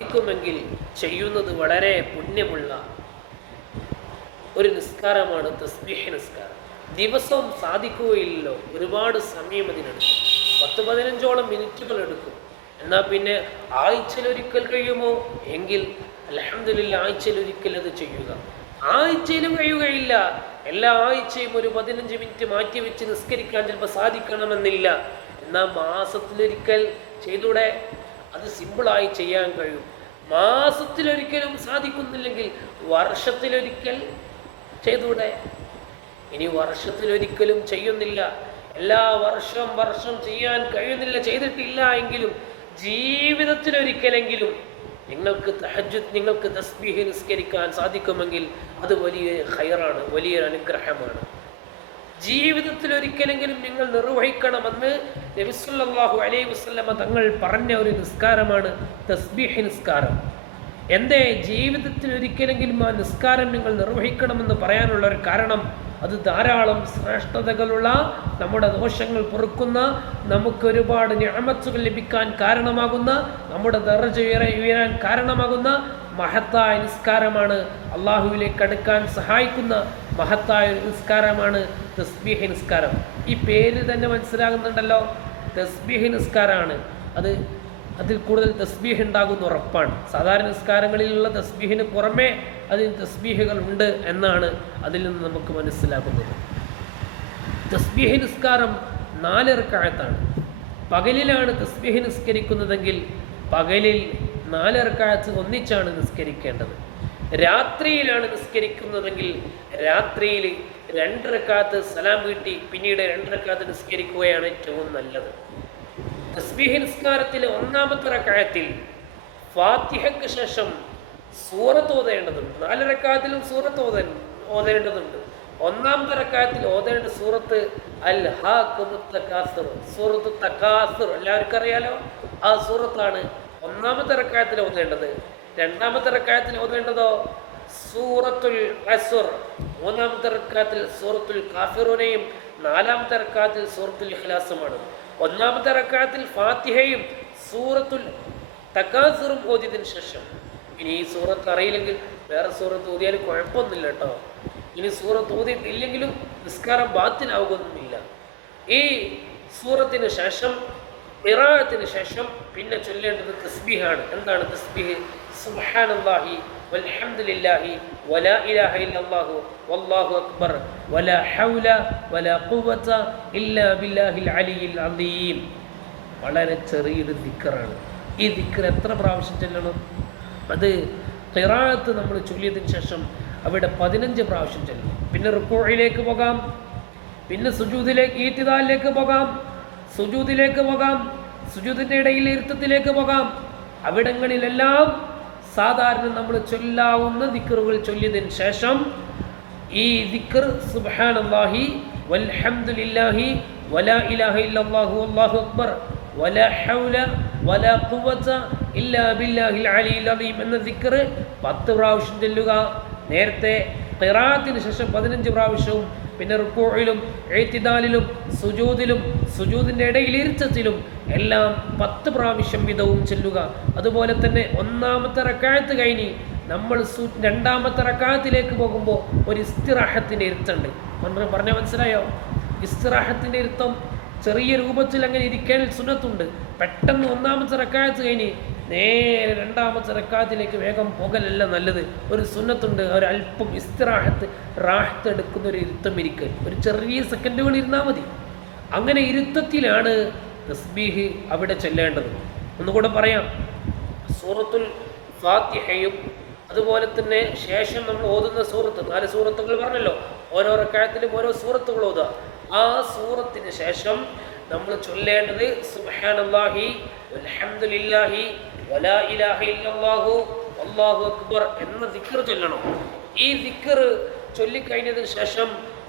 സാധിക്കുമെങ്കിൽ ചെയ്യുന്നത് വളരെ പുണ്യമുള്ള ഒരു നിസ്കാരമാണ് തസ്ബീഹ് നിസ്കാരം. ദിവസവും സാധിക്കുകയില്ലല്ലോ, ഒരുപാട് സമയം അതിനെടുക്കും, 10-15ഓളം മിനിറ്റുകൾ എടുക്കും. എന്നാൽ പിന്നെ ആഴ്ചയിലൊരിക്കൽ കഴിയുമോ എങ്കിൽ അൽഹംദുലില്ലാഹ് ആഴ്ചയിലൊരിക്കൽ അത് ചെയ്യുക. ആഴ്ചയിലും കഴിയുകയില്ല, എല്ലാ ആഴ്ചയും ഒരു 15 മിനിറ്റ് മാറ്റി വെച്ച് നിസ്കരിക്കാൻ ചിലപ്പോൾ സാധിക്കണമെന്നില്ല. എന്നാൽ മാസത്തിലൊരിക്കൽ ചെയ്തൂടെ? അത് സിമ്പിളായി ചെയ്യാൻ കഴിയും. മാസത്തിലൊരിക്കലും സാധിക്കുന്നില്ലെങ്കിൽ വർഷത്തിലൊരിക്കൽ ചെയ്തൂടെ? ഇനി വർഷത്തിലൊരിക്കലും ചെയ്യുന്നില്ല, എല്ലാ വർഷം ചെയ്യാൻ കഴിയുന്നില്ല, ചെയ്തിട്ടില്ല എങ്കിലും ജീവിതത്തിലൊരിക്കലെങ്കിലും നിങ്ങൾക്ക് തഹജ്ജുദ്, നിങ്ങൾക്ക് തസ്ബീഹ് നിസ്കരിക്കാൻ സാധിക്കുമെങ്കിൽ അത് വലിയ ഖൈറാണ്, വലിയൊരു അനുഗ്രഹമാണ്. ജീവിതത്തിലൊരിക്കലെങ്കിലും നിങ്ങൾ നിർവഹിക്കണമെന്ന് നബി സല്ലല്ലാഹു അലൈഹി വസല്ലമ തങ്ങൾ പറഞ്ഞ ഒരു നിസ്കാരമാണ് തസ്ബീഹ് നിസ്കാരം. എന്തേ ജീവിതത്തിലൊരിക്കലെങ്കിലും ആ നിസ്കാരം നിങ്ങൾ നിർവഹിക്കണമെന്ന് പറയാനുള്ള ഒരു കാരണം, അത് ധാരാളം ശ്രേഷ്ഠതകളുള്ള, നമ്മുടെ ദോഷങ്ങൾ പൊറുക്കുന്ന, നമുക്ക് ഒരുപാട് നിഅമത്തുകൾ ലഭിക്കാൻ കാരണമാകുന്ന, നമ്മുടെ ദർജ ഉയരാൻ കാരണമാകുന്ന മഹത്തായ നിസ്കാരമാണ്. അള്ളാഹുവിലേക്ക് അടുക്കാൻ സഹായിക്കുന്ന മഹത്തായ ഒരു നിസ്കാരമാണ് തസ്ബീഹ് നിസ്കാരം. ഈ പേര് തന്നെ മനസ്സിലാകുന്നുണ്ടല്ലോ, തസ്ബീഹ് നിസ്കാരമാണ്. അതിൽ കൂടുതൽ തസ്ബീഹ് ഉണ്ടാകുന്ന ഉറപ്പാണ്. സാധാരണ നിസ്കാരങ്ങളിലുള്ള തസ്ബീഹിന് പുറമെ അതിന് തസ്ബീഹുകൾ ഉണ്ട് എന്നാണ് അതിൽ നിന്ന് നമുക്ക് മനസ്സിലാക്കുന്നത്. തസ്ബീഹ് നിസ്കാരം 4 റക്അത്താണ്. പകലിലാണ് തസ്ബീഹ് നിസ്കരിക്കുന്നതെങ്കിൽ പകലിൽ 4 റക്അത്ത് ഒന്നിച്ചാണ് നിസ്കരിക്കേണ്ടത്. രാത്രിയിലാണ് നിസ്കരിക്കുന്നതെങ്കിൽ രാത്രിയിൽ 2 റക്അത്ത് സലാം വീട്ടി പിന്നീട് 2 റക്അത്ത് നിസ്കരിക്കുകയാണ് ഏറ്റവും നല്ലത്. തസ്ബീഹ് നിസ്കാരത്തിലെ 1-ാമത്തെ റക്അത്തിൽ ഫാത്തിഹയ്ക്ക് ശേഷം സൂറത്ത് ഓതേണ്ടതുണ്ട്. 4 റക്അത്തിലും സൂറത്ത് ഓതേണ്ടതുണ്ട്. 1-ാമത്തെ റക്അത്തിൽ ഓതേണ്ട സൂറത്ത് അൽ ഹാഖുമുത് തകാസുർ, സൂറത്ത് തകാസുർ എല്ലാവർക്കും അറിയാലോ. ആ സൂറത്താണ് 1-ാമത്തെ റക്അത്തിൽ ഓതേണ്ടത്. 2-ാമത്തെ റക്അത്തിൽ ഓതേണ്ടതോ സൂറത്തുൽ അസ്ർ, 3-ാമത്തെ റക്അത്തിൽ സൂറത്തുൽ കാഫിറൂനെയും 4-ാമത്തെ റക്അത്തിൽ സൂറത്തുൽ ഇഖ്ലാസുമാണ്. 1-ാമത്തെ റക്അത്തിൽ ഫാത്തിഹയും സൂറത്തുൽ തകാസുറും ഓതിയതിനു ശേഷം, ഇനി ഈ സൂറത്ത് അറിയില്ലെങ്കിൽ വേറെ സൂറത്ത് ഓതിയാലും കുഴപ്പമൊന്നുമില്ല കേട്ടോ. ഇനി സൂറത്ത് ഓതിയിട്ടില്ലെങ്കിലും നിസ്കാരം ബാത്തിലാവുകയൊന്നുമില്ല. ഈ സൂറത്തിന് ശേഷം, ഖിറാഅത്തിന് ശേഷം പിന്നെ ചൊല്ലേണ്ടത് തസ്ബീഹാണ്. എന്താണ് തസ്ബീഹ്? സുബ്ഹാനല്ലാഹി വൽഹംദുലില്ലാഹി വലാ ഇലാഹ ഇല്ലല്ലാഹു വല്ലാഹു അക്ബർ വലാ ഹൗല വലാ ഖുവത ഇല്ലാ ബില്ലാഹിൽ അലിയിൽ അദീം. വളരെ ചെറിയൊരു ദിക്റാണ്. ഈ ദിക്ർ എത്ര പ്രാവശ്യം ചൊല്ലണം? അത് ഖിറാഅത്ത് നമ്മൾ ചൊല്ലിയതിന് ശേഷം അവിടെ 15 പ്രാവശ്യം ചൊല്ലണം. പിന്നെ റുക്കൂഇലേക്ക് പോകാം, പിന്നെ സുജൂദിലേക്ക്, ഈതിദാലിലേക്ക് പോകാം, സുജൂദിലേക്ക് പോകാം, സുജൂദിൻ്റെ ഇടയിൽ ഇരുത്തത്തിലേക്ക് പോകാം. അവിടങ്ങളിലെല്ലാം സാധാരണ നമ്മൾ ചൊല്ലാവുന്ന ദിക്റുകൾ ചൊല്ലിയതിന് ശേഷം ഈ ദിക്ർ സുബ്ഹാനല്ലാഹി വൽഹംദുലില്ലാഹി വലാ ഇലാഹ ഇല്ലല്ലാഹു വല്ലാഹു അക്ബർ വലാ ഹൗല വലാ ഖുവത ഇല്ലാ ബില്ലാഹിൽ അലിയിൽ അദീം എന്ന ദിക്ർ 10 പ്രാവശ്യം ചൊല്ലുക. നേരത്തെ ഖിറാഅത്തിന് ശേഷം 15 പ്രാവശ്യവും പിന്നെ റുക്കൂഇലും ഇഅ്തിദാലിലും സുജൂദിലും സുജൂദിൻ്റെ ഇടയിൽ ഇരുത്തത്തിലും എല്ലാം 10 പ്രാവശ്യം വീതവും ചൊല്ലുക. അതുപോലെ തന്നെ 1-ാമത്തെ റക്അത്ത് കഴിഞ്ഞ് നമ്മൾ 2-ാമത്തെ റക്അത്തിലേക്ക് പോകുമ്പോൾ ഒരു ഇസ്തിറാഹത്തിൻ്റെ ഇരുത്തുണ്ട്. പറഞ്ഞാൽ മനസ്സിലായോ? ഇസ്തിറാഹത്തിൻ്റെ ഇരുത്തം ചെറിയ രൂപത്തിൽ അങ്ങനെ ഇരിക്കാൻ സുന്നത്തുണ്ട്. പെട്ടെന്ന് 1-ാമത്തെ റക്അത്ത് കഴിഞ്ഞ് നേരെ 2-ാമത്തെ റക്അത്തിലേക്ക് വേഗം പോകലല്ല നല്ലത്. ഒരു സുന്നത്തുണ്ട്, ഒരല്പം ഇസ്തിറാഹത്ത്, റാഹത്ത് എടുക്കുന്ന ഒരു ഇരുത്തം ഇരിക്കൽ, ഒരു ചെറിയ സെക്കൻഡുകൾ ഇരുന്നാൽ മതി. അങ്ങനെ ഇരുത്തത്തിലാണ് തസ്ബീഹ് അവിടെ ചൊല്ലേണ്ടത്. ഒന്നുകൂടെ പറയാം, സൂറത്തുൽ ഫാത്തിഹയും അതുപോലെ തന്നെ ശേഷം നമ്മൾ ഓതുന്ന സൂറത്ത്, 4 സൂറത്തുകൾ പറഞ്ഞല്ലോ, ഓരോ റക്അത്തിലും ഓരോ സൂറത്തുകൾ ഓതുക. ആ സൂറത്തിന് ശേഷം നമ്മൾ ചൊല്ലേണ്ടത് സുബ്ഹാനല്ലാഹി വൽഹംദുലില്ലാഹി വലാ ഇലാഹ ഇല്ലല്ലാഹു വല്ലാഹു അക്ബർ എന്ന ദിക്ർ ചൊല്ലണം. ഈ ദിക്ർ ചൊല്ലിക്കഴിഞ്ഞതിന് ശേഷം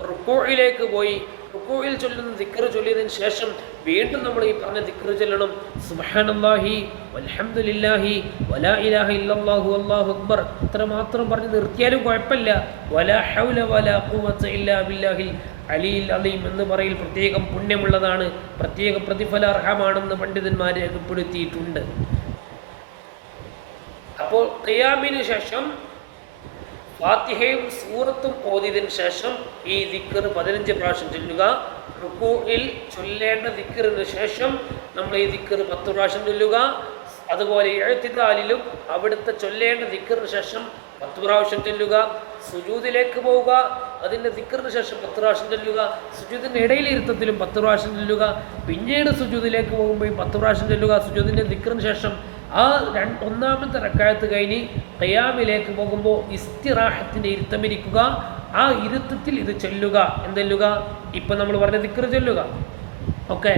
റുക്കൂഇലേക്ക് പോയി റുക്കൂഇൽ ചൊല്ലുന്ന ദിക്ർ ചൊല്ലിയതിന് ശേഷം വീണ്ടും നമ്മൾ ഈ പറഞ്ഞ ദിക്ർ ചൊല്ലണം. സുബ്ഹാനല്ലാഹി വൽഹംദുലില്ലാഹി വലാ ഇലാഹ ഇല്ലല്ലാഹു വല്ലാഹു അക്ബർ. ഇത്ര മാത്രം പറഞ്ഞ് നിർത്തിയാലും കുഴപ്പമില്ല. വലാ ഹൗല വലാ ഖുവത ഇല്ലാ ബില്ലാഹിൽ അലിയിൽ അലീം എന്ന് പറയൽ പ്രത്യേകം പുണ്യമുള്ളതാണ്, പ്രത്യേക പ്രതിഫലാർഹമാണെന്ന് പണ്ഡിതന്മാർ രേഖപ്പെടുത്തിയിട്ടുണ്ട്. അപ്പോൾ ഖിയാമിന് ശേഷം ഫാത്തിഹയും സൂറത്തും ഓതിയതിന് ശേഷം ഈ ദിക്ർ 15 പ്രാവശ്യം ചൊല്ലുക. റുകൂഇൽ ചൊല്ലേണ്ട ദിക്റിന് ശേഷം നമ്മൾ ഈ ദിക്ർ 10 പ്രാവശ്യം ചൊല്ലുക. അതുപോലെ ഇഅ്തിദാലിലും അവിടുത്തെ ചൊല്ലേണ്ട ദിക്റിന് ശേഷം 10 പ്രാവശ്യം ചൊല്ലുക. സുജൂദിലേക്ക് പോവുക, അതിൻ്റെ ദിക്റിന് ശേഷം 10 പ്രാവശ്യം ചൊല്ലുക. സുജൂദിൻ്റെ ഇടയിലിരുത്തത്തിലും 10 പ്രാവശ്യം ചൊല്ലുക. പിന്നീട് സുജൂദിലേക്ക് പോകുമ്പോൾ 10 പ്രാവശ്യം ചൊല്ലുക. സുജൂദിൻ്റെ ദിക്റിന് ശേഷം ആ ഒന്നാമത്തെ റക്അത്ത് കഴിഞ്ഞ് ഖിയാമിലേക്ക് പോകുമ്പോൾ ഇസ്തിറാഹത്തിൻ്റെ ഇരുത്തമിരിക്കുക. ആ ഇരുത്തത്തിൽ ഇത് ചൊല്ലുക. എന്തെല്ലുക? ഇപ്പം നമ്മൾ പറഞ്ഞ ദിക്ർ ചൊല്ലുക. ഓക്കെ,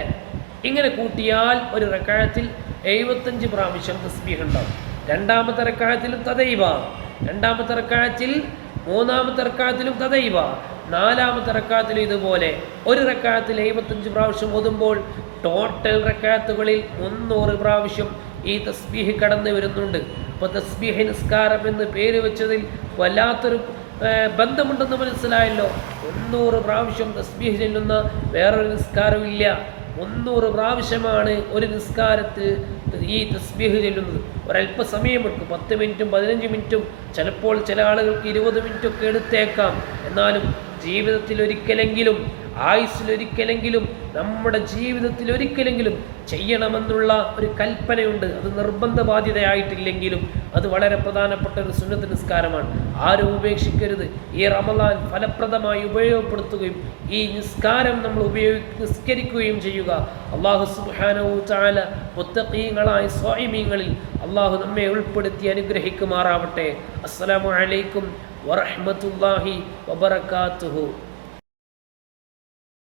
ഇങ്ങനെ കൂട്ടിയാൽ ഒരു റക്അത്തിൽ 75 പ്രാവശ്യം തസ്ബീഹ് ഉണ്ടാവും. രണ്ടാമത്തെ റക്അത്തിലും തദൈവ, രണ്ടാമത്തെ റക്അത്തിൽ, മൂന്നാമത്തെ റക്അത്തിലും തദൈവ, നാലാമത്തെ റക്അത്തിലും ഇതുപോലെ. ഒരു റക്അത്തിൽ 75 പ്രാവശ്യം ഓതുമ്പോൾ ടോട്ടൽ റക്അത്തുകളിൽ 300 പ്രാവശ്യം ഈ തസ്ബീഹ് കടന്നു വരുന്നുണ്ട്. അപ്പോൾ തസ്ബീഹ് നിസ്കാരം എന്ന് പേര് വെച്ചതിൽ വല്ലാത്തൊരു ബന്ധമുണ്ടെന്ന് മനസ്സിലായല്ലോ. 300 പ്രാവശ്യം തസ്ബീഹ് ചെല്ലുന്ന വേറൊരു നിസ്കാരമില്ല. 300 പ്രാവശ്യമാണ് ഒരു നിസ്കാരത്തിൽ ഈ തസ്ബീഹ് ചെല്ലുന്നത്. ഒരല്പസമയമെടുക്കും, 10 മിനിറ്റും 15 മിനിറ്റും, ചിലപ്പോൾ ചില ആളുകൾക്ക് 20 മിനിറ്റൊക്കെ എടുത്തേക്കാം. എന്നാലും ജീവിതത്തിൽ ഒരിക്കലെങ്കിലും, ആയുസ്സിലൊരിക്കലെങ്കിലും, നമ്മുടെ ജീവിതത്തിൽ ഒരിക്കലെങ്കിലും ചെയ്യണമെന്നുള്ള ഒരു കൽപ്പനയുണ്ട്. അത് നിർബന്ധ ബാധ്യതയായിട്ടില്ലെങ്കിലും അത് വളരെ പ്രധാനപ്പെട്ട ഒരു സുന്നത്ത് നിസ്കാരമാണ്. ആരും ഉപേക്ഷിക്കരുത്. ഈ റമളാൻ ഫലപ്രദമായി ഉപയോഗപ്പെടുത്തുകയും ഈ നിസ്കാരം നമ്മൾ നിസ്കരിക്കുകയും ചെയ്യുക. അല്ലാഹു സുബ്ഹാനഹു വ തആല മുത്തഖീങ്ങളായ സ്വാഇമീങ്ങളിൽ അല്ലാഹു നമ്മെ ഉൾപ്പെടുത്തി അനുഗ്രഹിക്കുമാറാവട്ടെ. അസ്സലാമു അലൈക്കും വറഹ്മത്തുള്ളാഹി വബറകാതുഹു.